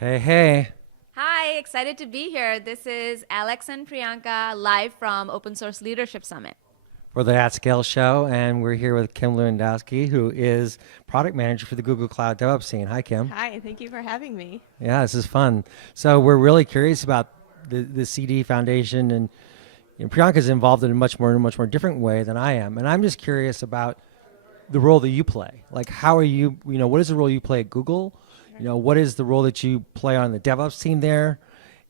Hey, hey. Hi, excited to be here. This is Alex and Priyanka live from Open Source Leadership Summit. For the At Scale show, and we're here with Kim Lewandowski, who is product manager for the Google Cloud DevOps scene. Hi, Kim. Hi, thank you for having me. Yeah, this is fun. So we're really curious about the CD Foundation, and Priyanka's involved in a much more different way than I am. And I'm just curious about the role that you play. Like, how are you? What is the role you play at Google? What is the role that you play on the DevOps team there?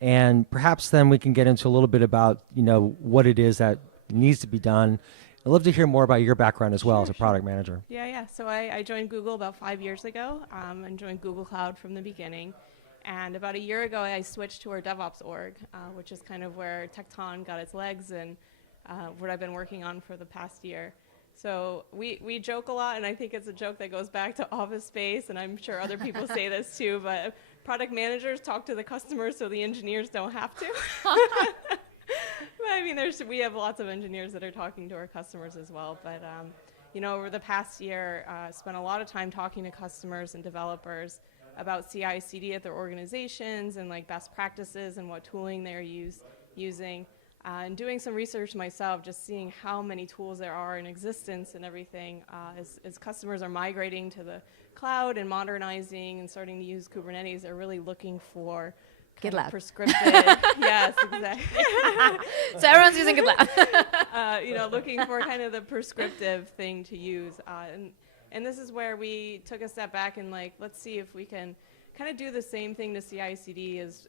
And perhaps then we can get into a little bit about what it is that needs to be done. I'd love to hear more about your background as well as a product manager. Yeah. So I joined Google about 5 years ago and joined Google Cloud from the beginning. And about a year ago, I switched to our DevOps org, which is kind of where Tecton got its legs and what I've been working on for the past year. So we joke a lot, and I think it's a joke that goes back to Office Space, and I'm sure other people say this too, but product managers talk to the customers so the engineers don't have to. But I mean, we have lots of engineers that are talking to our customers as well. But over the past year, spent a lot of time talking to customers and developers about CI/CD at their organizations and like best practices and what tooling they're using. And doing some research myself, just seeing how many tools there are in existence and everything, as customers are migrating to the cloud and modernizing and starting to use Kubernetes, they're really looking for GitLab. Prescriptive. Yes, exactly. So everyone's using GitLab. Looking for kind of the prescriptive thing to use. And this is where we took a step back and let's see if we can kind of do the same thing to CI/CD as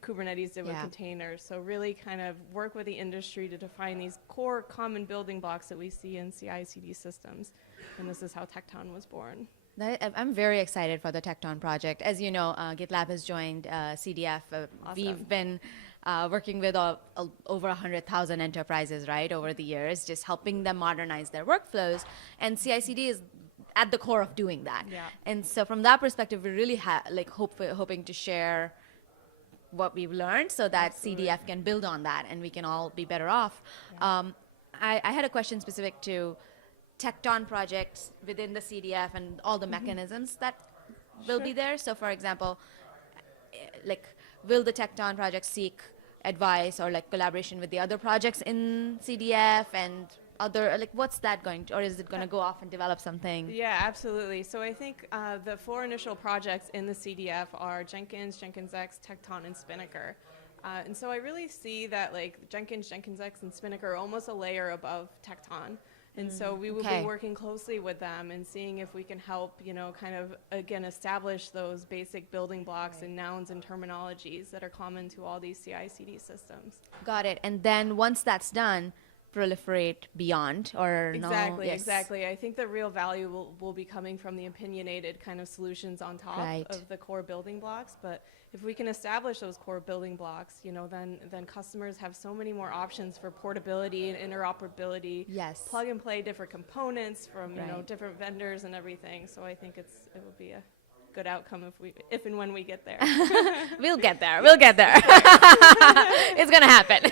Kubernetes did with containers. So really kind of work with the industry to define these core common building blocks that we see in CI/CD systems. And this is how Tecton was born. I'm very excited for the Tecton project. As you know, GitLab has joined CDF. Awesome. We've been working with over 100,000 enterprises, right, over the years, just helping them modernize their workflows. And CI/CD is at the core of doing that. Yeah. And so from that perspective, we really hoping to share what we've learned so that Absolutely. CDF can build on that and we can all be better off. Yeah. I had a question specific to Tecton projects within the CDF and all the mechanisms that will be there. So for example, will the Tecton project seek advice or collaboration with the other projects in CDF and other, what's that going to, or is it going to go off and develop something? Yeah, absolutely. So I think the 4 initial projects in the CDF are Jenkins, Jenkins-X, Tecton, and Spinnaker. And so I really see that Jenkins, Jenkins-X, and Spinnaker are almost a layer above Tecton. And so we will be working closely with them and seeing if we can help, kind of, again, establish those basic building blocks and nouns and terminologies that are common to all these CI/CD systems. Got it. And then once that's done, proliferate beyond or Exactly, no? Yes. exactly. I think the real value will be coming from the opinionated kind of solutions on top of the core building blocks. But if we can establish those core building blocks, then customers have so many more options for portability and interoperability. Yes. Plug and play different components from different vendors and everything. So I think it will be a good outcome if and when we get there. We'll get there. We'll get there. It's going to happen.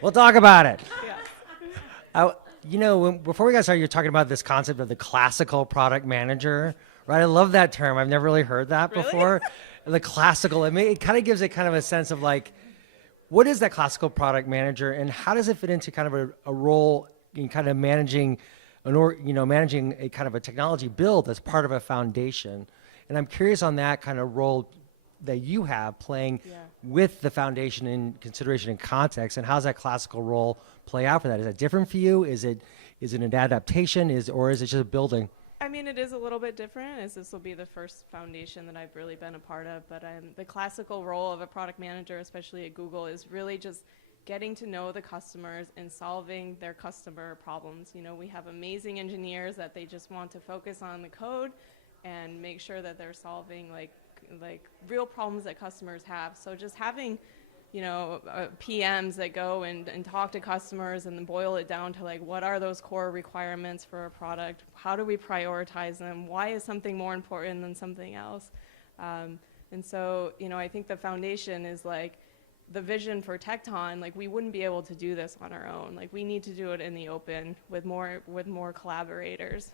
We'll talk about it. Yeah. Before we got started, you're talking about this concept of the classical product manager, right? I love that term. I've never really heard that before. The classical, it kind of gives it kind of a sense of what is that classical product manager and how does it fit into kind of a role in kind of managing managing a kind of a technology build as part of a foundation. And I'm curious on that kind of role that you have playing with the foundation in consideration and context, and how's that classical role play out for that? Is that different for you? Is it an adaptation? Or is it just building? I mean, it is a little bit different, as this will be the first foundation that I've really been a part of. But the classical role of a product manager, especially at Google, is really just getting to know the customers and solving their customer problems. We have amazing engineers that they just want to focus on the code and make sure that they're solving real problems that customers have. So just having PMs that go and talk to customers and then boil it down to what are those core requirements for a product? How do we prioritize them? Why is something more important than something else? And so, I think the foundation is the vision for Tecton. We wouldn't be able to do this on our own. We need to do it in the open with more collaborators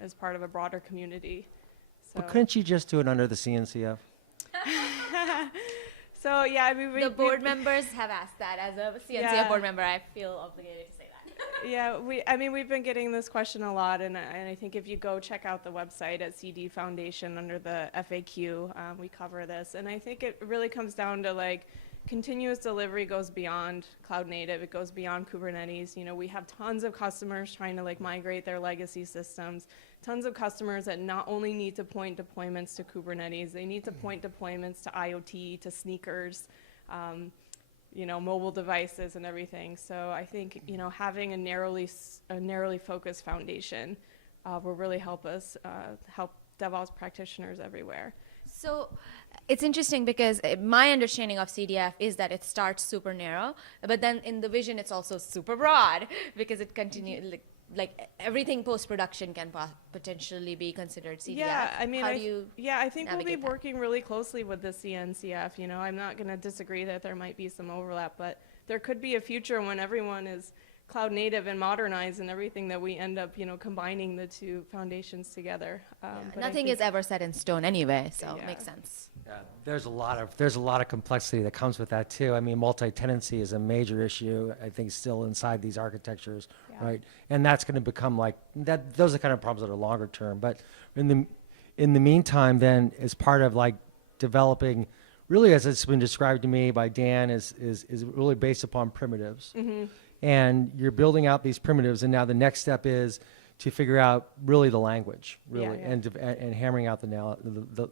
as part of a broader community. So, But couldn't you just do it under the CNCF? so yeah, I mean, The board members have asked that. As a CNCF Yeah. board member, I feel obligated to say that. yeah, I mean, we've been getting this question a lot, and I think if you go check out the website at CD Foundation under the FAQ, we cover this, and I think it really comes down to like continuous delivery goes beyond cloud native. It goes beyond Kubernetes. You know, we have tons of customers trying to like migrate their legacy systems. Tons of customers that not only need to point deployments to Kubernetes, they need to point deployments to IoT, to sneakers, you know, mobile devices and everything. So I think, you know, having a narrowly focused foundation will really help us help DevOps practitioners everywhere. So it's interesting because my understanding of CDF is that it starts super narrow, but then in the vision it's also super broad because it continues like everything post-production can potentially be considered CDF. Yeah, I mean, how do you I think we'll be navigate that? working really closely with the CNCF. You know, I'm not going to disagree that there might be some overlap, but there could be a future when everyone is cloud native and modernized and everything that we end up, you know, combining the two foundations together. But I Nothing think- is ever set in stone anyway, so it Yeah. makes sense. Yeah, there's a lot of complexity that comes with that too. I mean, multi-tenancy is a major issue, I think, still inside these architectures, Yeah. right? And that's going to become like that. Those are kind of problems that are longer term. But in the meantime, then, as part of like developing, really, as it's been described to me by Dan, is really based upon primitives. And you're building out these primitives, and now the next step is to figure out really the language, really, Yeah. and hammering out the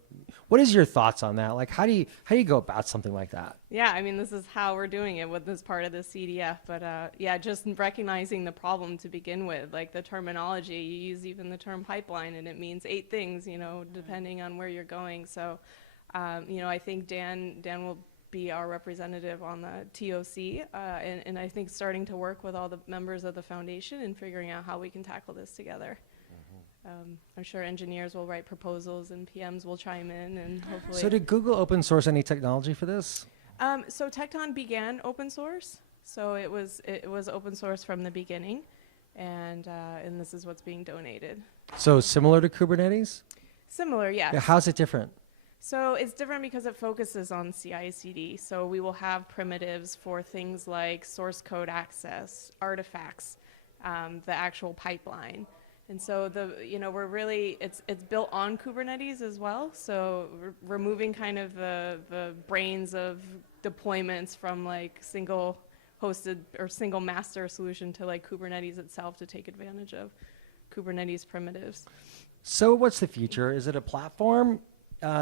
what is your thoughts on that? Like, how do you go about something like that? Yeah, I mean, this is how we're doing it with this part of the CDF. But yeah, just recognizing the problem to begin with, like the terminology. You use even the term pipeline, and it means 8 things, you know, depending on where you're going. So, you know, I think Dan will be our representative on the TOC, and I think starting to work with all the members of the foundation and figuring out how we can tackle this together. I'm sure engineers will write proposals and PMs will chime in, and hopefully. So did Google open source any technology for this? So Tecton began open source, so it was open source from the beginning, and this is what's being donated. So similar to Kubernetes? Similar, yes. Yeah, how's it different? So it's different because it focuses on CI/CD. So we will have primitives for things like source code access, artifacts, the actual pipeline. And so we're really, it's built on Kubernetes as well. So we're removing kind of the brains of deployments from like single hosted or single master solution to like Kubernetes itself to take advantage of Kubernetes primitives. So what's the future? Is it a platform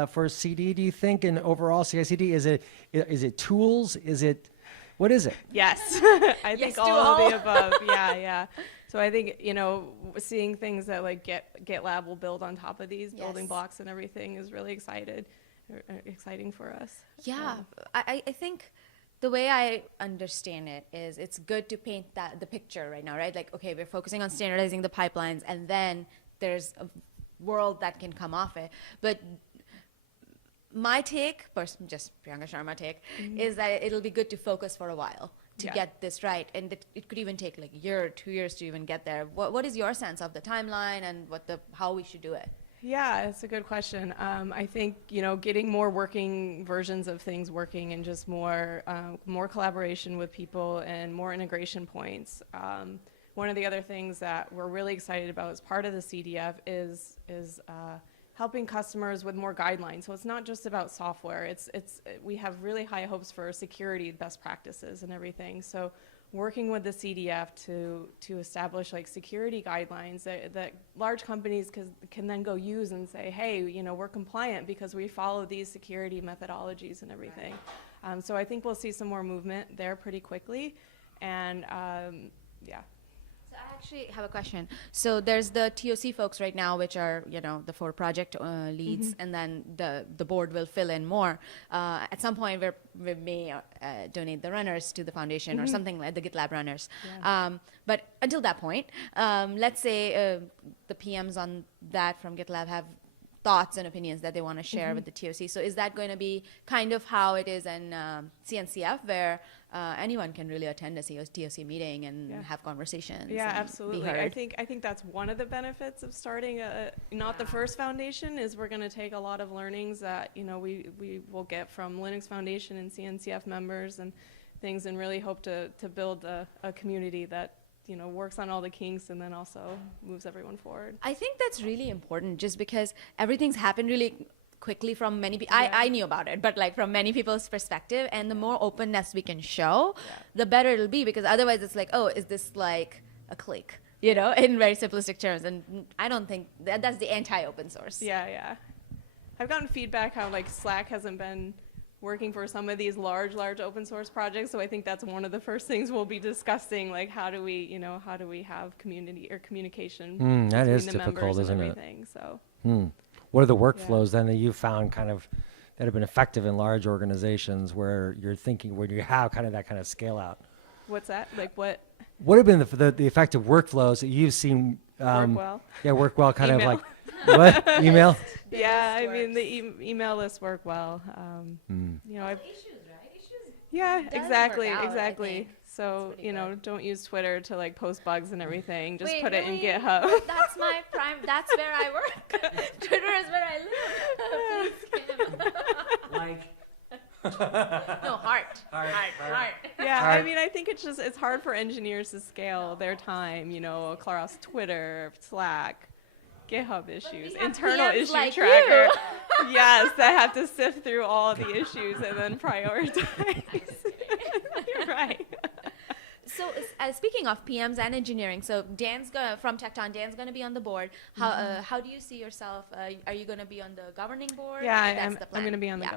for CD, do you think, and overall CI/CD? Is it tools? What is it? Yes, I think Yes to all of all. the above. Yeah. So I think, you know, seeing things that like GitLab will build on top of these building Yes. blocks and everything is really exciting for us. Yeah, I think the way I understand it is it's good to paint the picture right now, right? Like, okay, we're focusing on standardizing the pipelines, and then there's a world that can come off it. But my take, just Priyanka Sharma take, is that it'll be good to focus for a while to Yeah. get this right, and it could even take like a year or 2 years to even get there. What is your sense of the timeline and how we should do it? Yeah, it's a good question. I think, you know, getting more working versions of things working and just more collaboration with people and more integration points. One of the other things that we're really excited about as part of the CDF is helping customers with more guidelines. So it's not just about software. We have really high hopes for security best practices and everything. So working with the CDF to establish like security guidelines that large companies can then go use and say, hey, you know, we're compliant because we follow these security methodologies and everything. So I think we'll see some more movement there pretty quickly. And yeah. So I actually have a question. So there's the TOC folks right now, which are, you know, the 4 project leads, and then the board will fill in more. At some point, we may donate the runners to the foundation or something like the GitLab runners. Yeah. But until that point, let's say the PMs on that from GitLab have thoughts and opinions that they want to share with the TOC. So is that going to be kind of how it is in CNCF, where anyone can really attend a TOC meeting and have conversations. Yeah, and absolutely. Be heard. I think that's one of the benefits of starting not the first foundation is we're going to take a lot of learnings that we will get from Linux Foundation and CNCF members and things, and really hope to build a community that works on all the kinks and then also moves everyone forward. I think that's really important, just because everything's happened really quickly from many people. I knew about it, but like from many people's perspective, and the more openness we can show, the better it'll be, because otherwise it's like, oh, is this like a clique, in very simplistic terms, and I don't think that's the anti-open source. Yeah. I've gotten feedback how like Slack hasn't been working for some of these large open source projects, so I think that's one of the first things we'll be discussing, like how do we have community or communication that between is the difficult, members and isn't it? everything. So What are the workflows then that you found kind of that have been effective in large organizations where you're thinking, where you have kind of that kind of scale out? what's that? Like what? What have been the effective workflows that you've seen Work well. Yeah, work well, kind Email. of like what? Email? Yeah, I mean the email lists work well. Yeah, does exactly, work out, I exactly. think. So pretty good. don't use Twitter to like post bugs and everything. Just Wait, put it in really? GitHub. That's my prime. That's where I work. Twitter is where I live. Please, Kim. Like No, heart. Yeah, Hard. I mean, I think it's hard for engineers to scale their time, across Twitter, Slack, GitHub issues, we have internal PMs issue like tracker. Yes, that have to sift through all the issues and then prioritize. You're right. So speaking of PMs and engineering, so from Tecton, Dan's gonna be on the board. How do you see yourself? Are you gonna be on the governing board? Yeah, That's I'm the plan. going to be on the Yeah.